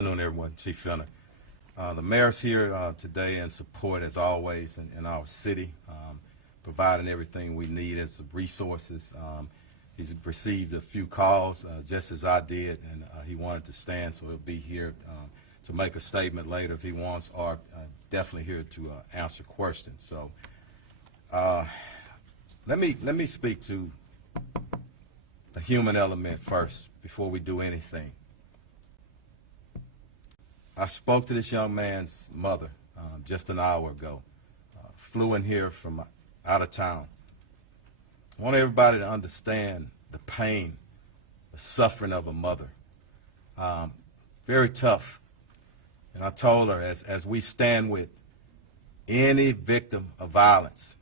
Good afternoon, everyone. Chief Fenner. The mayor's here today in support, as always, in our city, providing everything we need as resources. He's received a few calls, just as I did, and he wanted to stand, so he'll be here to make a statement later if he wants, or definitely here to answer questions. So let me speak to the human element first before we do anything. I spoke to this young man's mother just an hour ago. Flew in here from out of town. I want everybody to understand the pain, the suffering of a mother. Very tough. And I told her, as we stand with any victim of violence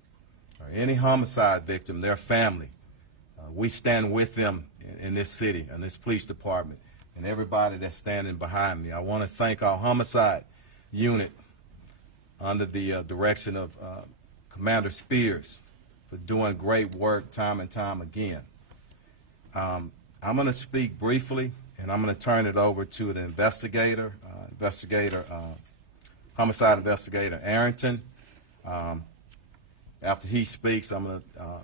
or any homicide victim, their family, we stand with them in this city, in this police department, and everybody that's standing behind me. I want to thank our homicide unit under the direction of Commander Spears for doing great work time and time again. I'm going to speak briefly, and I'm going to turn it over to the investigator, homicide investigator Arrington. After he speaks, I'm going to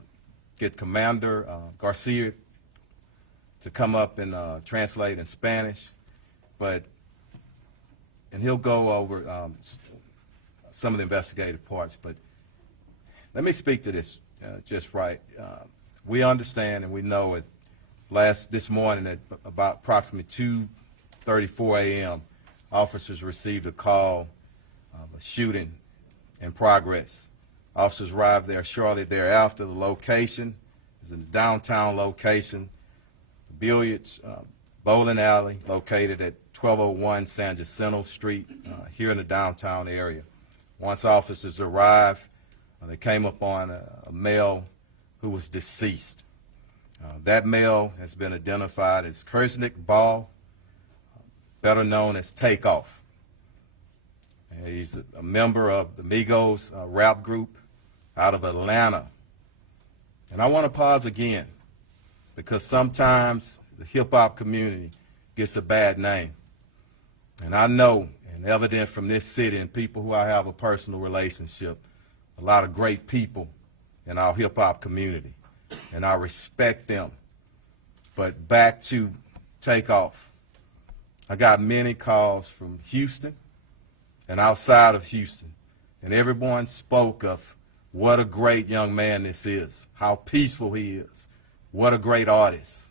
get Commander Garcia to come up and translate in Spanish, and he'll go over some of the investigative parts. But let me speak to this just right. We understand and we know it. This morning at about approximately 2:34 a.m., officers received a call of a shooting in progress. Officers arrived there shortly thereafter. The location is in the downtown location. Billiards bowling alley located at 1201 San Jacinto Street here in the downtown area. Once officers arrived, they came upon a male who was deceased. That male has been identified as Kersnick Ball, better known as Takeoff. He's a member of the Migos rap group out of Atlanta. And I want to pause again, because sometimes the hip-hop community gets a bad name. And I know, and evident from this city and people who I have a personal relationship, a lot of great people in our hip-hop community, and I respect them. But back to Takeoff. I got many calls from Houston and outside of Houston, and everyone spoke of what a great young man this is, how peaceful he is, what a great artist.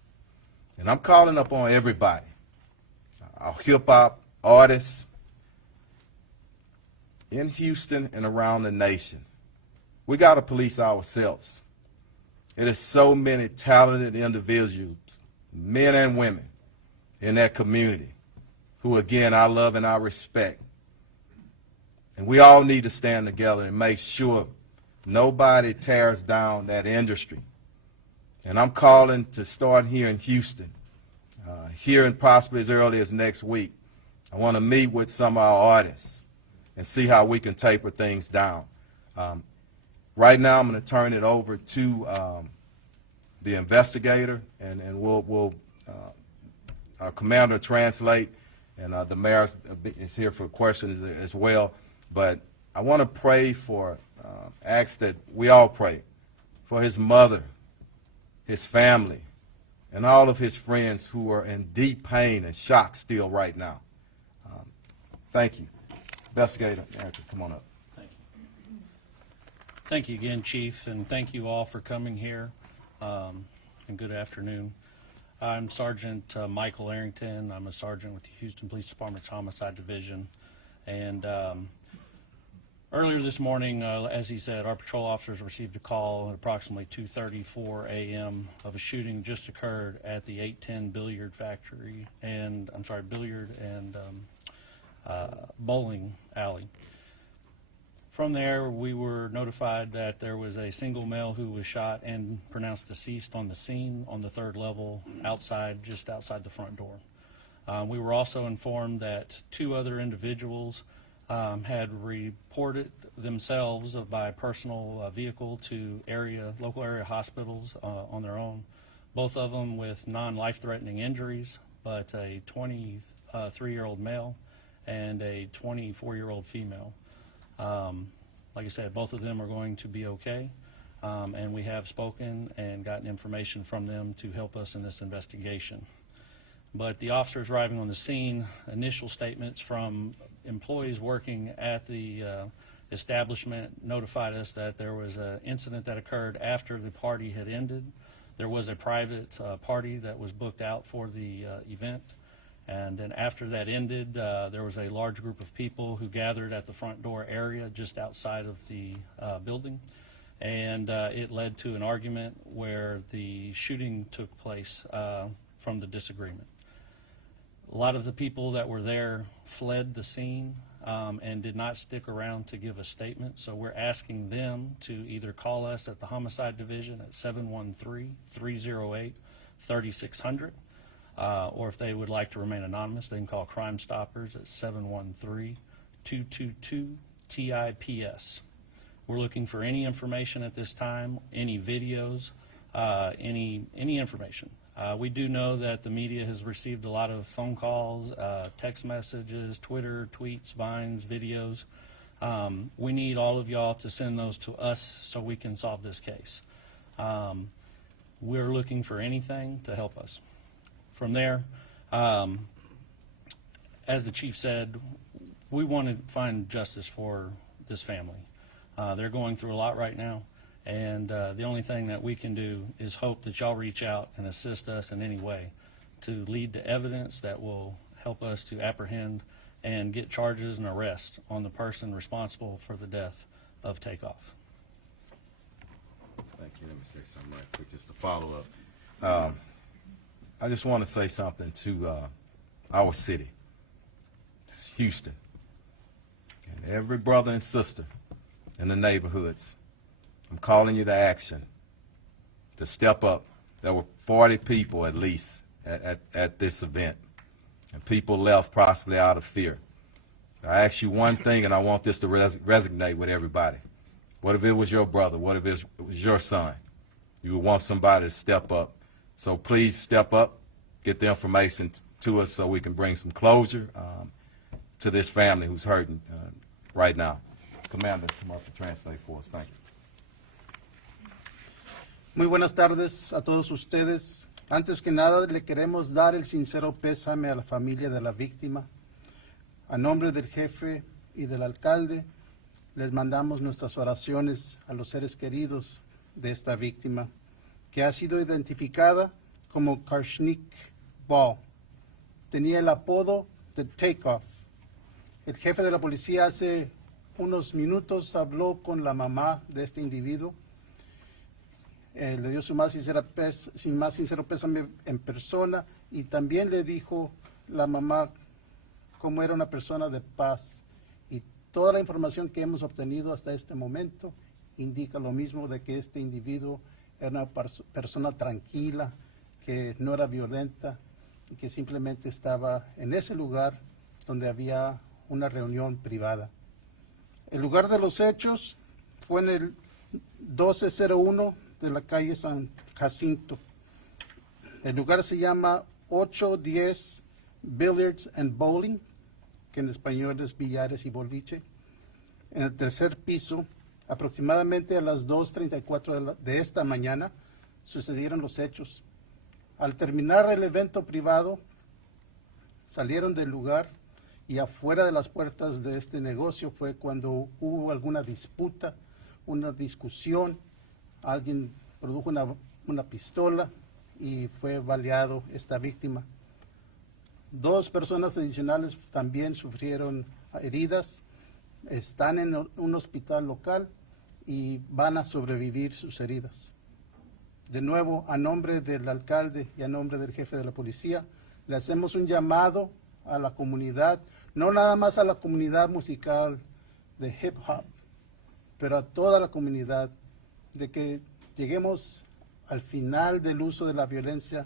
And I'm calling up on everybody, our hip-hop artists in Houston and around the nation. We got to police ourselves. It is so many talented individuals, men and women, in that community who, again, I love and I respect. And we all need to stand together and make sure nobody tears down that industry. And I'm calling to start here in Houston, here and possibly as early as next week. I want to meet with some of our artists and see how we can taper things down. Right now, I'm going to turn it over to the investigator, and we'll our commander translate, and the mayor is here for questions as well. But I want to pray for, ask that we all pray for his mother, his family, and all of his friends who are in deep pain and shock still right now. Thank you. Investigator Arrington, come on up. Thank you. Thank you again, Chief, and thank you all for coming here, and good afternoon. I'm Sergeant Michael Arrington. I'm a sergeant with the Houston Police Department's Homicide Division, and earlier this morning, as he said, our patrol officers received a call at approximately 2:34 a.m. of a shooting just occurred at the 810 billiard factory and, billiard and bowling alley. From there, we were notified that there was a single male who was shot and pronounced deceased on the scene on the 3rd level outside, just outside the front door. We were also informed that 2 other individuals had reported themselves by personal vehicle to local area hospitals on their own, both of them with non-life-threatening injuries, but a 3-year-old male and a 24-year-old female. Like I said, both of them are going to be okay, and we have spoken and gotten information from them to help us in this investigation. But the officers arriving on the scene, initial statements from employees working at the establishment notified us that there was an incident that occurred after the party had ended. There was a private party that was booked out for the event. And then after that ended, there was a large group of people who gathered at the front door area just outside of the building. And it led to an argument where the shooting took place from the disagreement. A lot of the people that were there fled the scene and did not stick around to give a statement. So we're asking them to either call us at the Homicide Division at 713-308-3600. Or if they would like to remain anonymous, they can call Crime Stoppers at 713-222-TIPS. We're looking for any information at this time, any videos, any information. We do know that the media has received a lot of phone calls, text messages, Twitter, tweets, vines, videos. We need all of y'all to send those to us so we can solve this case. We're looking for anything to help us. From there, as the chief said, we want to find justice for this family. They're going through a lot right now, and the only thing that we can do is hope that y'all reach out and assist us in any way to lead to evidence that will help us to apprehend and get charges and arrest on the person responsible for the death of Takeoff. Thank you. Let me say something right quick just to follow up. I just want to say something to our city. It's Houston. And every brother and sister in the neighborhoods, I'm calling you to action, to step up. There were 40 people at least at this event, and people left possibly out of fear. I ask you one thing, and I want this to resonate with everybody. What if it was your brother? What if it was your son? You would want somebody to step up. So please step up, get the information to us so we can bring some closure to this family who's hurting right now. Commander, come up and translate for us. Thank you. Muy buenas tardes a todos ustedes. Antes que nada, le queremos dar el sincero pésame a la familia de la víctima. A nombre del jefe y del alcalde, les mandamos nuestras oraciones a los seres queridos de esta víctima, que ha sido identificada como Karshnik Ball. Tenía el apodo de Takeoff. El jefe de la policía hace unos minutos habló con la mamá de este individuo. Le dio su más sincero pésame en persona, y también le dijo la mamá cómo era una persona de paz. Y toda la información que hemos obtenido hasta este momento indica lo mismo, de que este individuo era una persona tranquila, que no era violenta y que simplemente estaba en ese lugar donde había una reunión privada. El lugar de los hechos fue en el 1201 de la calle San Jacinto. El lugar se llama 810 Billiards and Bowling, que en español es billares y boliche. En el tercer piso, aproximadamente a las 2:34 de esta mañana, sucedieron los hechos. Al terminar el evento privado, salieron del lugar, y afuera de las puertas de este negocio fue cuando hubo alguna disputa, una discusión. Alguien produjo una pistola y fue baleado esta víctima. 2 personas adicionales también sufrieron heridas, están en un hospital local y van a sobrevivir sus heridas. De nuevo, a nombre del alcalde y a nombre del jefe de la policía, le hacemos un llamado a la comunidad, no nada más a la comunidad musical de hip hop, pero a toda la comunidad, de que lleguemos al final del uso de la violencia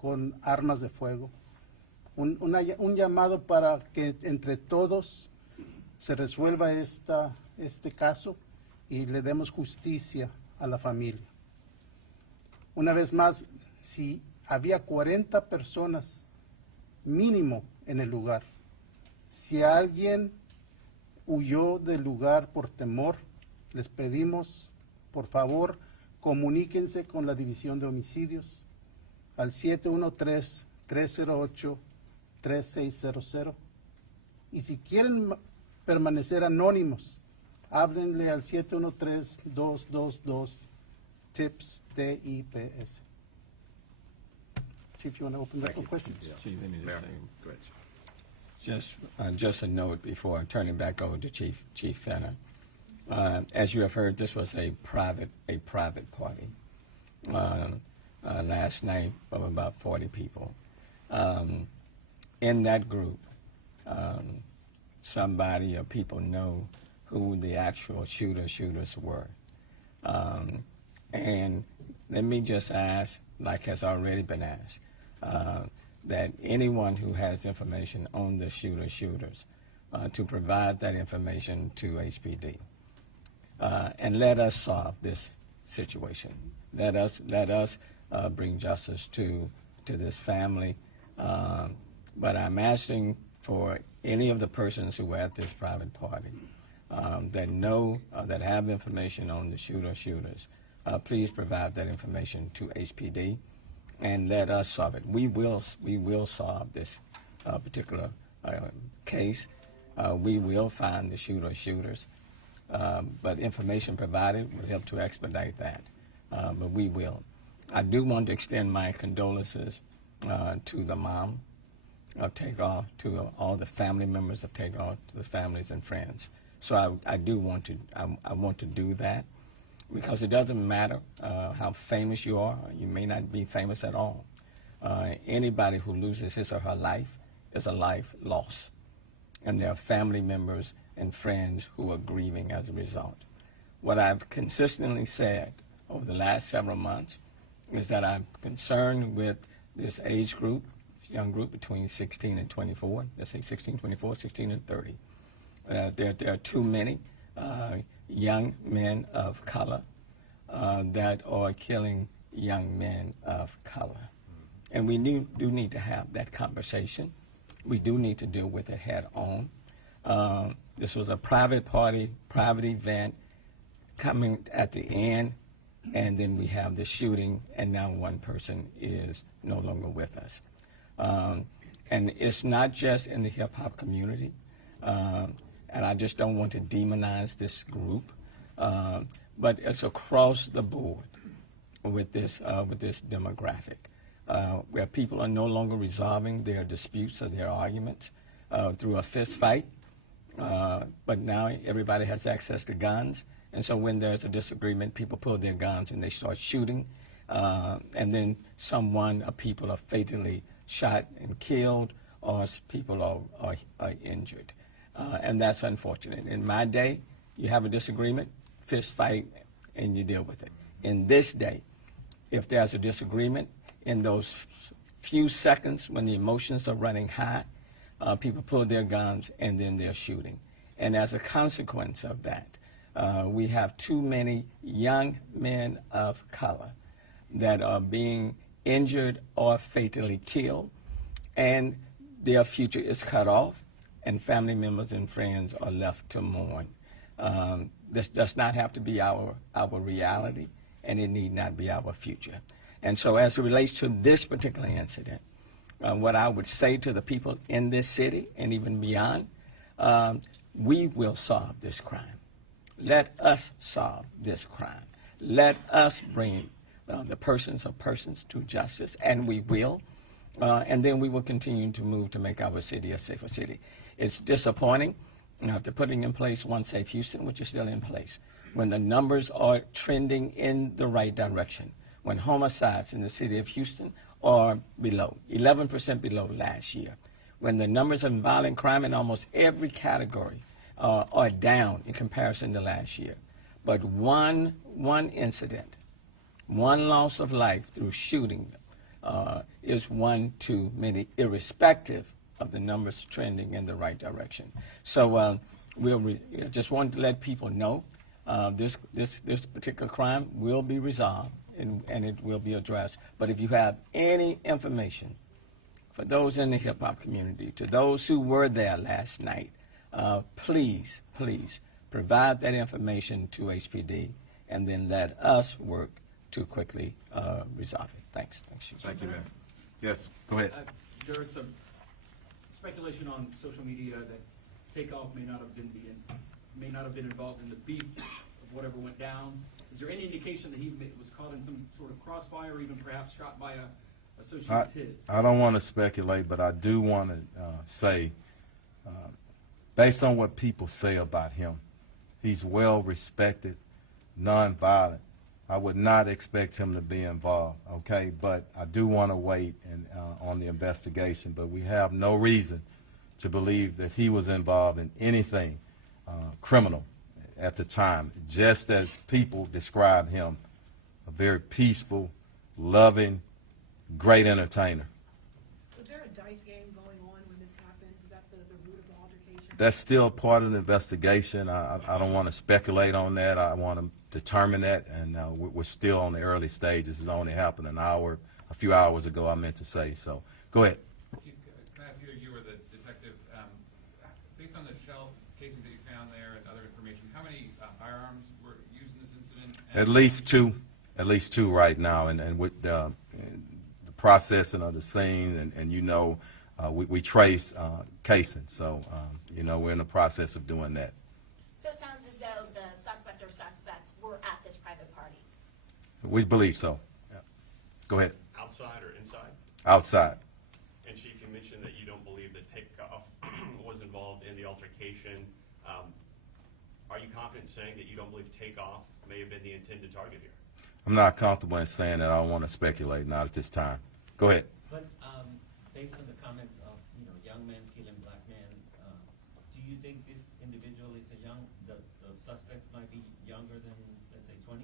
con armas de fuego. Un llamado para que entre todos se resuelva este caso y le demos justicia a la familia. Una vez más, si había 40 personas mínimo en el lugar. Si alguien huyó del lugar por temor, les pedimos, por favor, comuníquense con la División de Homicidios al 713-308-3600. Y si quieren permanecer anónimos, háblenle al 713-222-TIPS, TIPS. Chief, you want to open that for questions? Chief, any of the Mayor, same. go ahead. Just a note before turning back over to Chief Fenner. As you have heard, this was a private party. Last night of about 40 people. In that group, somebody or people know who the actual shooters were. And let me just ask, like has already been asked, that anyone who has information on the shooters to provide that information to HPD. And let us solve this situation. Let us bring justice to this family. But I'm asking for any of the persons who were at this private party that know, that have information on the shooters, please provide that information to HPD and let us solve it. We will solve this particular case. We will find the shooters. But information provided will help to expedite that. But we will. I do want to extend my condolences to the mom of Takeoff, to all the family members of Takeoff, to the families and friends. So I do want to, I want to do that because it doesn't matter how famous you are. You may not be famous at all. Anybody who loses his or her life is a life loss. And there are family members and friends who are grieving as a result. What I've consistently said over the last several months is that I'm concerned with this age group, young group between 16 and 24, let's say 16, 24, 16 and 30. There are too many young men of color that are killing young men of color. And we do need to have that conversation. We do need to deal with it head on. This was a private party, private event coming at the end, and then we have the shooting, and now one person is no longer with us. And it's not just in the hip-hop community, and I just don't want to demonize this group, but it's across the board with this demographic, where people are no longer resolving their disputes or their arguments through a fist fight. But now everybody has access to guns, and so when there's a disagreement, people pull their guns and they start shooting, and then people are fatally shot and killed, or people are injured, and that's unfortunate. In my day, you have a disagreement, fist fight, and you deal with it. In this day, if there's a disagreement, in those few seconds when the emotions are running high, people pull their guns and then they're shooting. And as a consequence of that, we have too many young men of color that are being injured or fatally killed, and their future is cut off, and family members and friends are left to mourn. This does not have to be our reality, and it need not be our future. And so as it relates to this particular incident, what I would say to the people in this city and even beyond, we will solve this crime. Let us solve this crime. Let us bring the persons to justice, and we will. And then we will continue to move to make our city a safer city. It's disappointing after putting in place One Safe Houston, which is still in place, when the numbers are trending in the right direction, when homicides in the city of Houston are below, 11% below last year, when the numbers of violent crime in almost every category are down in comparison to last year. But one incident, one loss of life through shooting is one too many, irrespective of the numbers trending in the right direction. So just wanted to let people know this particular crime will be resolved and it will be addressed. But if you have any information for those in the hip-hop community, to those who were there last night, please, please provide that information to HPD and then let us work to quickly resolve it. Thanks. Thanks, Chief. Thank you, Mayor. Yes, go ahead. There is some speculation on social media that Takeoff may not have been involved in the beef of whatever went down. Is there any indication that he was caught in some sort of crossfire, or even perhaps shot by a associate of his? I don't want to speculate, but I do want to say, based on what people say about him, he's well respected, nonviolent. I would not expect him to be involved, okay? But I do want to wait on the investigation, but we have no reason to believe that he was involved in anything criminal at the time, just as people describe him, a very peaceful, loving, great entertainer. Was there a dice game going on when this happened? Was that the root of the altercation? That's still part of the investigation. I don't want to speculate on that. I want to determine that, and we're still on the early stages. This only happened a few hours ago, I meant to say. So go ahead. Chief, can I ask you were the detective, based on the shell casings that you found there and other information, how many firearms were used in this incident? At least two right now, and with the processing of the scene, and we trace casing, so we're in the process of doing that. So it sounds as though the suspect or suspects were at this private party. We believe so. Yeah. Go ahead. Outside or inside? Outside. And Chief, you mentioned that you don't believe that Takeoff was involved in the altercation. Are you confident saying that you don't believe Takeoff may have been the intended target here? I'm not comfortable in saying that. I don't want to speculate, not at this time. Go ahead. But based on the comments of young men killing black men, do you think this individual is the suspect might be younger than, let's say, 20?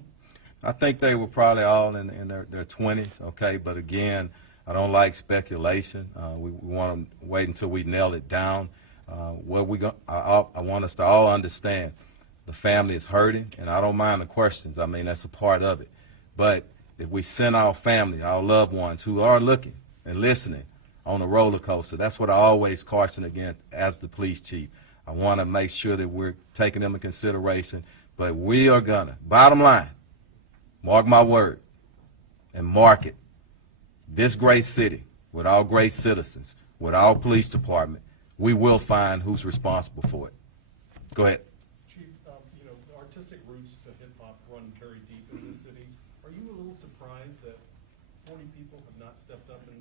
I think they were probably all in their 20s, okay? But again, I don't like speculation. We want to wait until we nail it down. I want us to all understand the family is hurting, and I don't mind the questions. I mean, that's a part of it. But if we send our family, our loved ones who are looking and listening on a roller coaster, that's what I always caution against as the police chief. I want to make sure that we're taking them into consideration. But we are gonna, bottom line, mark my word, and mark it. This great city, with our great citizens, with our police department, we will find who's responsible for it. Go ahead. Chief, the artistic roots to hip-hop run very deep in this city. Are you a little surprised that 40 people have not stepped up and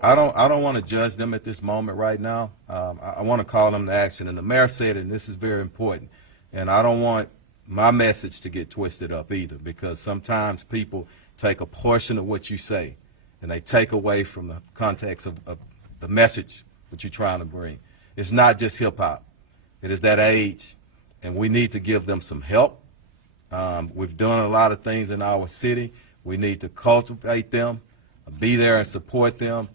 I don't want to judge them at this moment right now. I want to call them to action, and the mayor said it, and this is very important. And I don't want my message to get twisted up either, because sometimes people take a portion of what you say, and they take away from the context of the message that you're trying to bring. It's not just hip-hop. It is that age, and we need to give them some help. We've done a lot of things in our city. We need to cultivate them, be there and support them.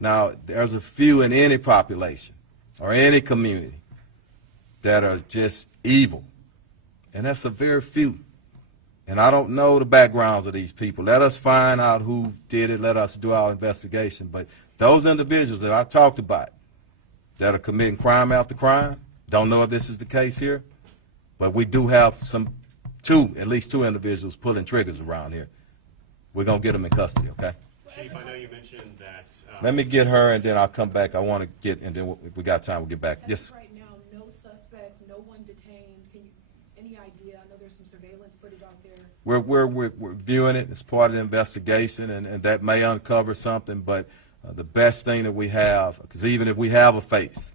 Now, there's a few in any population or any community that are just evil, and that's a very few. And I don't know the backgrounds of these people. Let us find out who did it. Let us do our investigation. But those individuals that I talked about that are committing crime after crime, don't know if this is the case here, but we do have at least two individuals pulling triggers around here. We're going to get them in custody, okay? Chief, I know you mentioned that. Let me get her, and then I'll come back. I want to get, and then if we got time, we'll get back. Yes. Right now, no suspects, no one detained. Any idea? I know there's some surveillance footage out there. We're viewing it as part of the investigation, and that may uncover something, but the best thing that we have, because even if we have a face,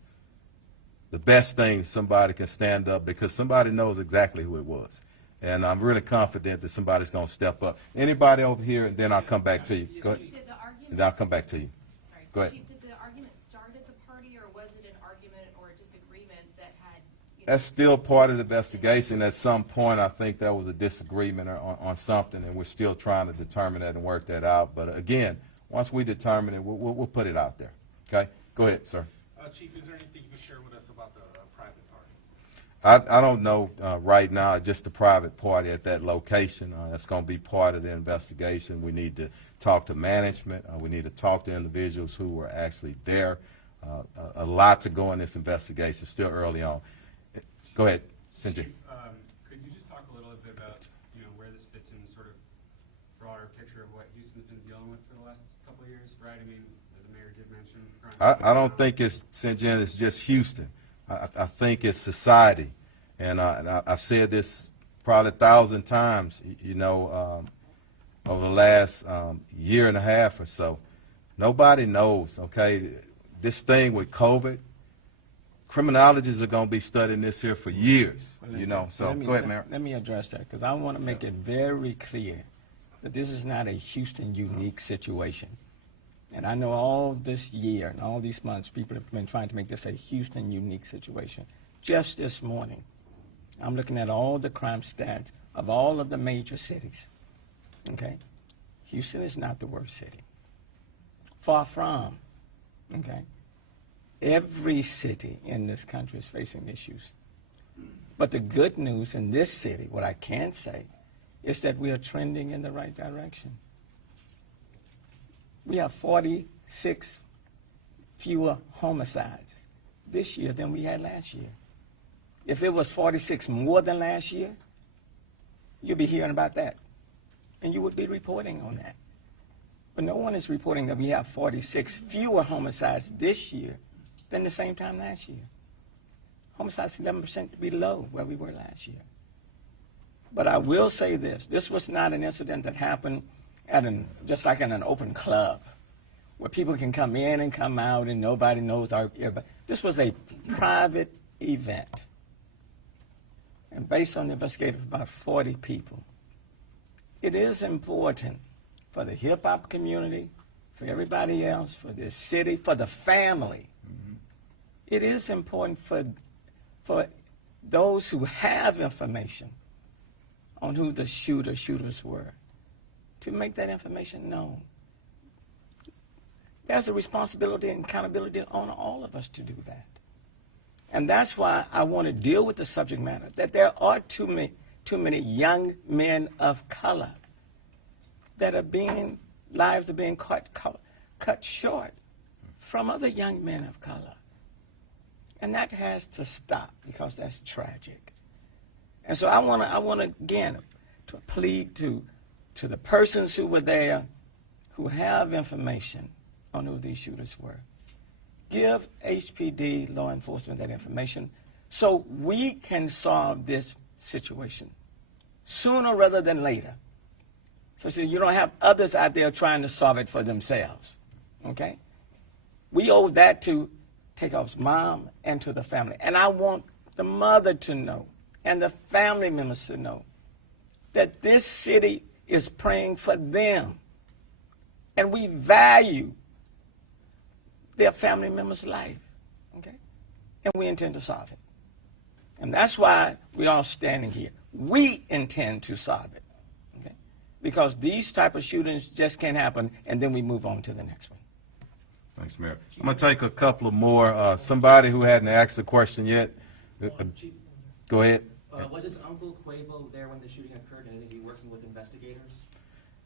the best thing is somebody can stand up, because somebody knows exactly who it was. And I'm really confident that somebody's going to step up. Anybody over here, and then I'll come back to you. Go ahead. Did the argument, And I'll come back to you. Sorry, Go ahead. Chief, did the argument start at the party, or was it an argument or a disagreement that had? That's still part of the investigation. At some point, I think there was a disagreement on something, and we're still trying to determine that and work that out. But again, once we determine it, we'll put it out there. Okay? Go ahead, sir. Chief, is there anything you can share with us about the private party? I don't know right now, just the private party at that location. That's going to be part of the investigation. We need to talk to management. We need to talk to individuals who were actually there. A lot to go in this investigation, still early on. Go ahead, Cindy. Chief, could you just talk a little bit about, where this fits in the sort of broader picture of what Houston's been dealing with for the last couple of years, right? I mean, as the mayor did mention. I don't think it's, St. John, it's just Houston. I think it's society. And I've said this probably 1,000 times, over the last year and a half or so. Nobody knows, okay? This thing with COVID, criminologists are going to be studying this here for years, So go ahead, Mayor. Let me address that, because I want to make it very clear that this is not a Houston unique situation. And I know all this year and all these months, people have been trying to make this a Houston unique situation. Just this morning, I'm looking at all the crime stats of all of the major cities. Okay? Houston is not the worst city. Far from. Okay? Every city in this country is facing issues. But the good news in this city, what I can say, is that we are trending in the right direction. We have 46 fewer homicides this year than we had last year. If it was 46 more than last year, you'd be hearing about that. And you would be reporting on that. But no one is reporting that we have 46 fewer homicides this year than the same time last year. Homicides 11% below where we were last year. But I will say this. This was not an incident that happened at just like in an open club where people can come in and come out and nobody knows everybody. This was a private event. And based on the investigative, about 40 people. It is important for the hip-hop community, for everybody else, for the city, for the family. Mm-hmm. It is important for those who have information on who the shooters were to make that information known. There's a responsibility and accountability on all of us to do that. And that's why I want to deal with the subject matter, that there are too many young men of color that lives are being cut short from other young men of color. And that has to stop because that's tragic. And so I want to again, to plead to the persons who were there, who have information on who these shooters were. Give HPD, law enforcement, that information so we can solve this situation sooner rather than later. So you don't have others out there trying to solve it for themselves, okay? We owe that to Takeoff's mom and to the family. And I want the mother to know and the family members to know that this city is praying for them. And we value their family member's life, okay? And we intend to solve it. And that's why we're all standing here. We intend to solve it, okay? Because these type of shootings just can't happen, and then we move on to the next one. Thanks, Mayor. I'm going to take a couple of more. Somebody who hadn't asked a question yet. Go ahead. Was his uncle Quavo there when the shooting occurred, and is he working with investigators?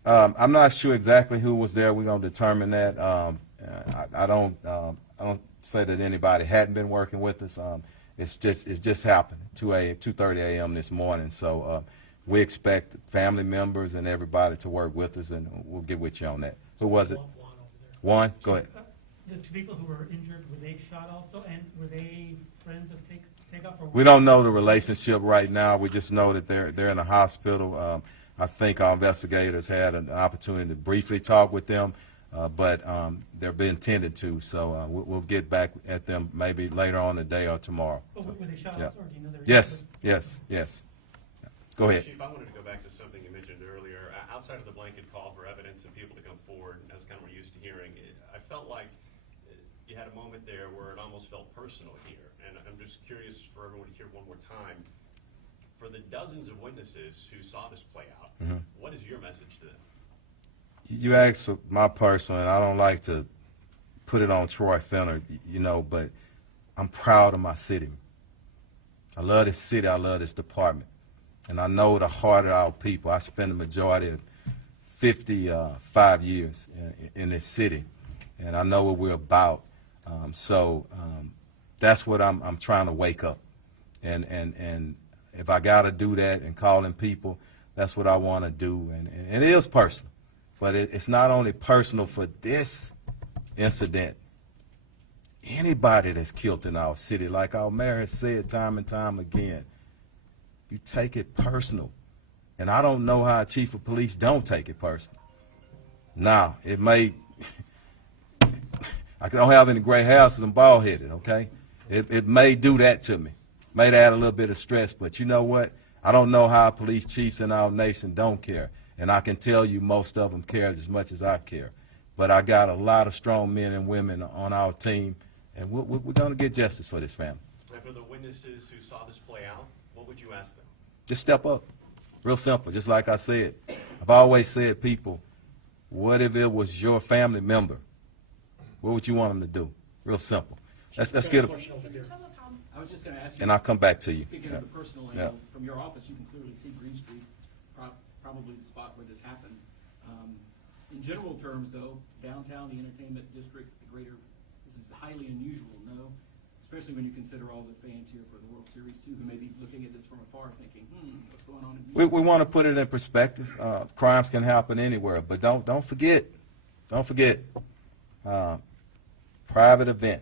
I'm not sure exactly who was there. We're going to determine that. I don't say that anybody hadn't been working with us. It's just happened 2:30 a.m. this morning. So we expect family members and everybody to work with us, and we'll get with you on that. Who was it? Juan, go ahead. The two people who were injured, were they shot also, and were they friends of Takeoff? We don't know the relationship right now. We just know that they're in a hospital. I think our investigators had an opportunity to briefly talk with them, but they're being tended to. So we'll get back at them maybe later on today or tomorrow. But were they shot also, or do you know their Yes. Go ahead. Chief, I wanted to go back to something you mentioned earlier. Outside of the blanket call for evidence and people to come forward, as kind of we're used to hearing, I felt like you had a moment there where it almost felt personal here. And I'm just curious for everyone to hear one more time. For the dozens of witnesses who saw this play out, what is your message to them? You asked for my personal, and I don't like to put it on Troy Fenner, but I'm proud of my city. I love this city. I love this department. And I know the heart of our people. I spent the majority of 55 years in this city, and I know what we're about. So that's what I'm trying to wake up. And if I got to do that and calling people, that's what I want to do. And it is personal, but it's not only personal for this incident. Anybody that's killed in our city, like our mayor has said time and time again, you take it personal. And I don't know how a chief of police don't take it personal. Now, it may, I don't have any gray houses and bald-headed, okay? It may do that to me. May add a little bit of stress, but you know what? I don't know how police chiefs in our nation don't care. And I can tell you most of them care as much as I care. But I got a lot of strong men and women on our team, and we're going to get justice for this family. And for the witnesses who saw this play out, what would you ask them? Just step up. Real simple. Just like I said. I've always said, people, what if it was your family member? What would you want them to do? Real simple. Let's get a... I was just going to ask you. And I'll come back to you. Speaking of the personal angle, from your office, you can clearly see Green Street, probably the spot where this happened. In general terms, though, downtown, the entertainment district, this is highly unusual, no? Especially when you consider all the fans here for the World Series, too, who may be looking at this from afar thinking, what's going on in We want to put it in perspective. Crimes can happen anywhere, but don't forget, private event.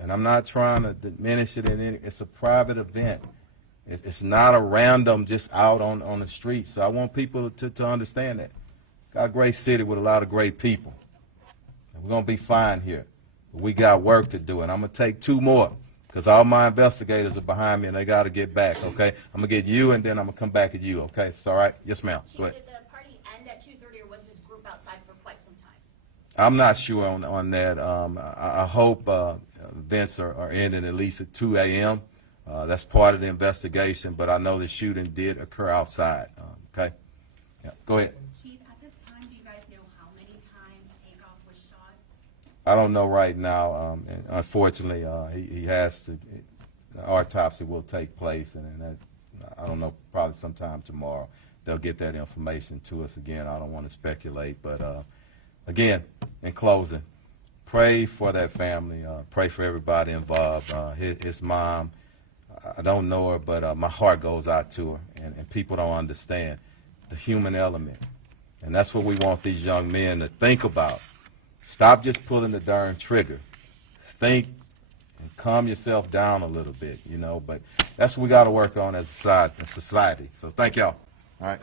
And I'm not trying to diminish it in any, it's a private event. It's not a random just out on the street. So I want people to understand that. Got a great city with a lot of great people. And we're going to be fine here. But we got work to do, and I'm going to take 2 more because all my investigators are behind me, and they got to get back, okay? I'm going to get you, and then I'm going to come back at you, okay? It's all right? Yes, ma'am. Go ahead. Did the party end at 2:30, or was this group outside for quite some time? I'm not sure on that. I hope events are ending at least at 2 a.m. That's part of the investigation, but I know the shooting did occur outside, okay? Yeah, go ahead. Chief, at this time, do you guys know how many times Takeoff was shot? I don't know right now. And unfortunately, he has to. The autopsy will take place, and that, I don't know. Probably sometime tomorrow they'll get that information to us again. I don't want to speculate, but again, in closing, pray for that family. Pray for everybody involved. His mom, I don't know her, but my heart goes out to her, and people don't understand the human element, and that's what we want these young men to think about. Stop just pulling the darn trigger. Think and calm yourself down a little bit, you know. But that's what we got to work on as a society. So thank y'all. All right.